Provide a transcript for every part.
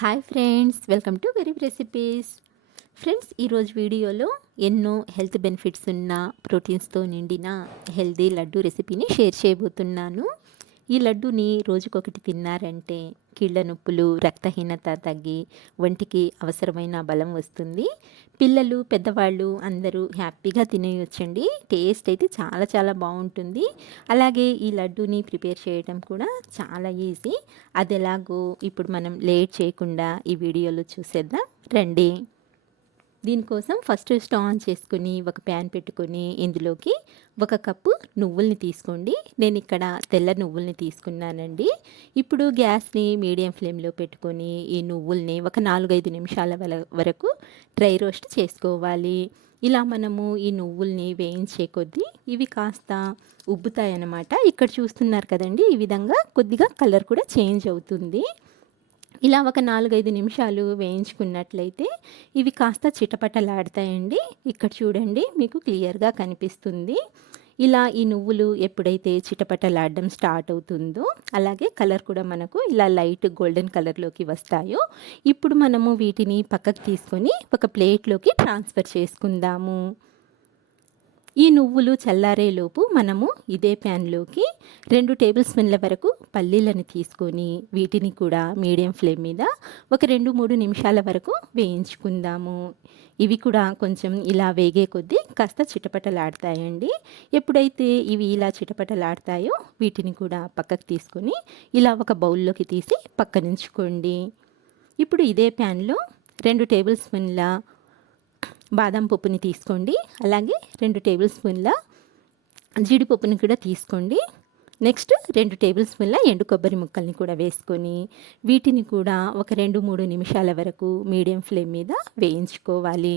Hi friends, welcome to Garib recipes. Friends, ఈరోజు వీడియోలో ఎన్నో హెల్త్ బెనిఫిట్స్ ఉన్న ప్రోటీన్స్తో నిండిన హెల్దీ లడ్డు రెసిపీని షేర్ చేయబోతున్నాను. ఈ లడ్డూని రోజుకొకటి తిన్నారంటే కీళ్ళ నొప్పులు, రక్తహీనత తగ్గి ఒంటికి అవసరమైన బలం వస్తుంది. పిల్లలు, పెద్దవాళ్ళు అందరూ హ్యాపీగా తినేయొచ్చండి. టేస్ట్ అయితే చాలా చాలా బాగుంటుంది. అలాగే ఈ లడ్డూని ప్రిపేర్ చేయడం కూడా చాలా ఈజీ. అది ఎలాగో ఇప్పుడు మనం లేట్ చేయకుండా ఈ వీడియోలో చూసేద్దాం రండి. దీనికోసం ఫస్ట్ స్టవ్ ఆన్ చేసుకుని ఒక ప్యాన్ పెట్టుకొని ఇందులోకి 1 కప్పు నువ్వుల్ని తీసుకోండి. నేను ఇక్కడ తెల్ల నువ్వుల్ని తీసుకున్నానండి. ఇప్పుడు గ్యాస్ని మీడియం ఫ్లేమ్లో పెట్టుకొని ఈ నువ్వుల్ని ఒక 4-5 నిమిషాల వరకు డ్రై రోస్ట్ చేసుకోవాలి. ఇలా మనము ఈ నువ్వుల్ని వేయించే కొద్దీ ఇవి కాస్త ఉబ్బుతాయి అన్నమాట. ఇక్కడ చూస్తున్నారు కదండి, ఈ విధంగా కొద్దిగా కలర్ కూడా చేంజ్ అవుతుంది. ఇలా ఒక 4-5 నిమిషాలు వేయించుకున్నట్లయితే ఇవి కాస్త చిటపటలాడతాయండి. ఇక్కడ చూడండి, మీకు క్లియర్గా కనిపిస్తుంది. ఇలా ఈ నువ్వులు ఎప్పుడైతే చిటపటలాడడం స్టార్ట్ అవుతుందో, అలాగే కలర్ కూడా మనకు ఇలా లైట్ గోల్డెన్ కలర్లోకి వస్తాయో, ఇప్పుడు మనము వీటిని పక్కకు తీసుకొని ఒక ప్లేట్లోకి ట్రాన్స్ఫర్ చేసుకుందాము. ఈ నువ్వులు చల్లారేలోపు మనము ఇదే ప్యాన్లోకి 2 టేబుల్ స్పూన్ల వరకు పల్లీలను తీసుకొని వీటిని కూడా మీడియం ఫ్లేమ్ మీద ఒక 2-3 నిమిషాల వరకు వేయించుకుందాము. ఇవి కూడా కొంచెం ఇలా వేగే కొద్దీ కాస్త చిటపటలాడతాయండి. ఎప్పుడైతే ఇవి ఇలా చిటపటలాడతాయో వీటిని కూడా పక్కకు తీసుకొని ఇలా ఒక బౌల్లోకి తీసి పక్కనుంచుకోండి. ఇప్పుడు ఇదే ప్యాన్లో 2 టేబుల్ స్పూన్ల బాదం పప్పుని తీసుకోండి. అలాగే 2 టేబుల్ స్పూన్ల జీడిపప్పుని కూడా తీసుకోండి. నెక్స్ట్ 2 టేబుల్ స్పూన్ల ఎండు కొబ్బరి ముక్కల్ని కూడా వేసుకొని వీటిని కూడా ఒక 2-3 నిమిషాల వరకు మీడియం ఫ్లేమ్ మీద వేయించుకోవాలి.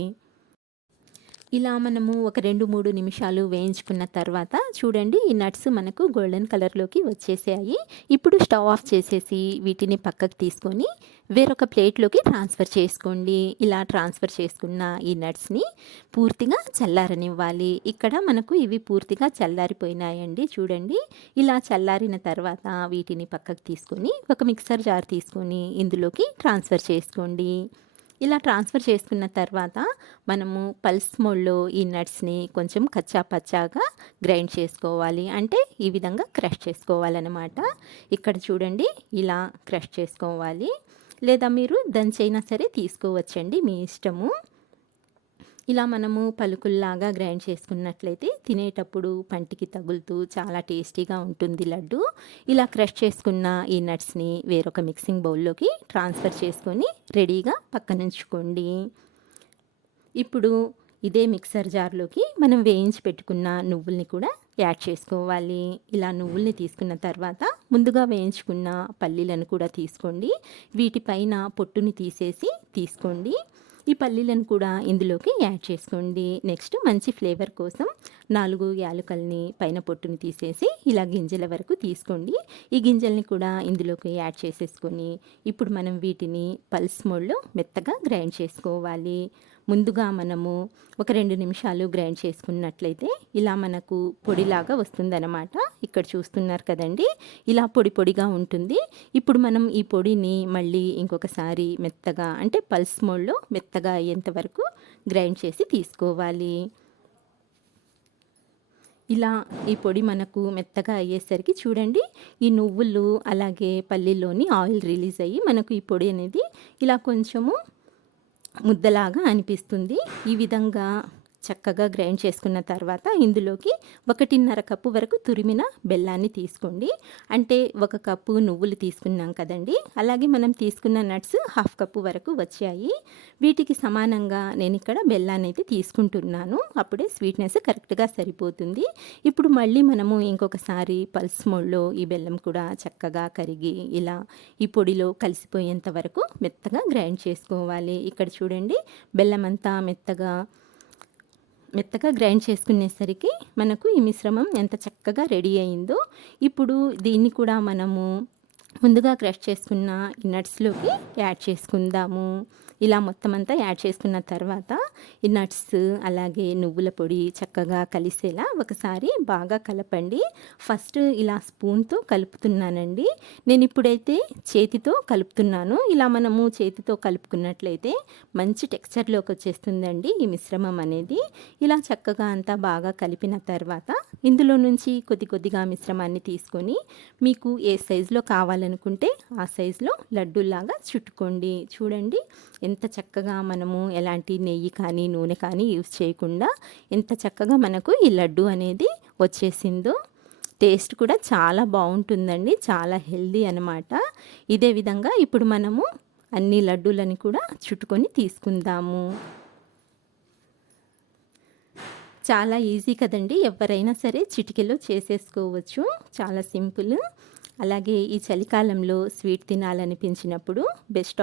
ఇలా మనము ఒక 2-3 నిమిషాలు వేయించుకున్న తర్వాత చూడండి, ఈ నట్స్ మనకు గోల్డెన్ కలర్లోకి వచ్చేసాయి. ఇప్పుడు స్టవ్ ఆఫ్ చేసేసి వీటిని పక్కకు తీసుకొని వేరొక ప్లేట్లోకి ట్రాన్స్ఫర్ చేసుకోండి. ఇలా ట్రాన్స్ఫర్ చేసుకున్న ఈ నట్స్ని పూర్తిగా చల్లారనివ్వాలి. ఇక్కడ మనకు ఇవి పూర్తిగా చల్లారిపోయినాయండి. చూడండి, ఇలా చల్లారిన తర్వాత వీటిని పక్కకు తీసుకొని ఒక మిక్సర్ జార్ తీసుకొని ఇందులోకి ట్రాన్స్ఫర్ చేసుకోండి. ఇలా ట్రాన్స్ఫర్ చేసుకున్న తర్వాత మనము పల్స్ మోడ్లో ఈ నట్స్ని కొంచెం కచ్చా పచ్చాగా గ్రైండ్ చేసుకోవాలి. అంటే ఈ విధంగా క్రష్ చేసుకోవాలన్నమాట. ఇక్కడ చూడండి, ఇలా క్రష్ చేసుకోవాలి. లేదా మీరు దంచైనా సరే తీసుకోవచ్చండి, మీ ఇష్టము. ఇలా మనము పలుకుల్లాగా గ్రైండ్ చేసుకున్నట్లయితే తినేటప్పుడు పంటికి తగులుతూ చాలా టేస్టీగా ఉంటుంది లడ్డు. ఇలా క్రష్ చేసుకున్న ఈ నట్స్ని వేరొక మిక్సింగ్ బౌల్లోకి ట్రాన్స్ఫర్ చేసుకొని రెడీగా పక్కనుంచుకోండి. ఇప్పుడు ఇదే మిక్సర్ జార్లోకి మనం వేయించి పెట్టుకున్న నువ్వుల్ని కూడా యాడ్ చేసుకోవాలి. ఇలా నువ్వుల్ని తీసుకున్న తర్వాత ముందుగా వేయించుకున్న పల్లీలను కూడా తీసుకోండి. వీటిపైన పొట్టుని తీసేసి తీసుకోండి. ఈ పల్లీలను కూడా ఇందులోకి యాడ్ చేసుకోండి. నెక్స్ట్ మంచి ఫ్లేవర్ కోసం 4 యాలకుల్ని పైన పొట్టుని తీసేసి ఇలా గింజల వరకు తీసుకోండి. ఈ గింజల్ని కూడా ఇందులోకి యాడ్ చేసేసుకొని ఇప్పుడు మనం వీటిని పల్స్ మోడ్లో మెత్తగా గ్రైండ్ చేసుకోవాలి. ముందుగా మనము ఒక 2 నిమిషాలు గ్రైండ్ చేసుకున్నట్లయితే ఇలా మనకు పొడిలాగా వస్తుందన్నమాట. ఇక్కడ చూస్తున్నారు కదండి, ఇలా పొడి పొడిగా ఉంటుంది. ఇప్పుడు మనం ఈ పొడిని మళ్ళీ ఇంకొకసారి మెత్తగా, అంటే పల్స్ మోడ్లో మెత్తగా అయ్యేంత వరకు గ్రైండ్ చేసి తీసుకోవాలి. ఇలా ఈ పొడి మనకు మెత్తగా అయ్యేసరికి చూడండి, ఈ నువ్వులు అలాగే పల్లీలోని ఆయిల్ రిలీజ్ అయ్యి మనకు ఈ పొడి అనేది ఇలా కొంచెము ముద్దలాగా అనిపిస్తుంది. ఈ విధంగా చక్కగా గ్రైండ్ చేసుకున్న తర్వాత ఇందులోకి 1.5 కప్పు వరకు తురిమిన బెల్లాన్ని తీసుకోండి. అంటే 1 కప్పు నువ్వులు తీసుకున్నాం కదండి, అలాగే మనం తీసుకున్న నట్స్ 1/2 కప్పు వరకు వచ్చాయి. వీటికి సమానంగా నేను ఇక్కడ బెల్లాన్ని అయితే తీసుకుంటున్నాను. అప్పుడే స్వీట్నెస్ కరెక్ట్గా సరిపోతుంది. ఇప్పుడు మళ్ళీ మనము ఇంకొకసారి పల్స్ మోడ్లో ఈ బెల్లం కూడా చక్కగా కరిగి ఇలా ఈ పొడిలో కలిసిపోయేంత వరకు మెత్తగా గ్రైండ్ చేసుకోవాలి. ఇక్కడ చూడండి, బెల్లం అంతా మెత్తగా గ్రైండ్ చేసుకునేసరికి మనకు ఈ మిశ్రమం ఎంత చక్కగా రెడీ అయిందో. ఇప్పుడు దీన్ని కూడా మనము ముందుగా క్రష్ చేసుకున్న ఈ నట్స్లోకి యాడ్ చేసుకుందాము. ఇలా మొత్తం అంతా యాడ్ చేసుకున్న తర్వాత ఈ నట్స్ అలాగే నువ్వుల పొడి చక్కగా కలిసేలా ఒకసారి బాగా కలపండి. ఫస్ట్ ఇలా స్పూన్తో కలుపుతున్నానండి. నేను ఇప్పుడైతే చేతితో కలుపుతున్నాను. ఇలా మనము చేతితో కలుపుకున్నట్లయితే మంచి టెక్స్చర్లోకి వచ్చేస్తుందండి ఈ మిశ్రమం అనేది. ఇలా చక్కగా అంతా బాగా కలిపిన తర్వాత ఇందులో నుంచి కొద్ది కొద్దిగా మిశ్రమాన్ని తీసుకొని మీకు ఏ సైజులో కావాలనుకుంటే ఆ సైజులో లడ్డూలాగా చుట్టుకోండి. చూడండి ఎంత చక్కగా మనము ఎలాంటి నెయ్యి కానీ నూనె కానీ యూజ్ చేయకుండా ఎంత చక్కగా మనకు ఈ లడ్డు అనేది వచ్చేసిందో. టేస్ట్ కూడా చాలా బాగుంటుందండి, చాలా హెల్దీ అనమాట. ఇదే విధంగా ఇప్పుడు మనము అన్ని లడ్డూలని కూడా చుట్టుకొని తీసుకుందాము. చాలా ఈజీ కదండి, ఎవరైనా సరే చిటికెలో చేసేసుకోవచ్చు, చాలా సింపుల్. అలాగే ఈ చలికాలంలో స్వీట్ తినాలనిపించినప్పుడు బెస్ట్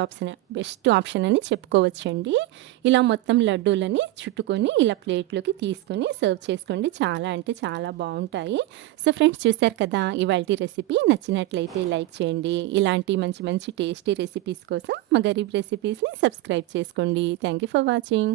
ఆప్షన్ అని చెప్పుకోవచ్చండి. ఇలా మొత్తం లడ్డూలని చుట్టుకొని ఇలా ప్లేట్లోకి తీసుకొని సర్వ్ చేసుకోండి. చాలా అంటే చాలా బాగుంటాయి. సో ఫ్రెండ్స్, చూశారు కదా ఇవాల్టి రెసిపీ. నచ్చినట్లయితే లైక్ చేయండి. ఇలాంటి మంచి మంచి టేస్టీ రెసిపీస్ కోసం మా గరీబ్ రెసిపీస్ని సబ్స్క్రైబ్ చేసుకోండి. Thank you for watching.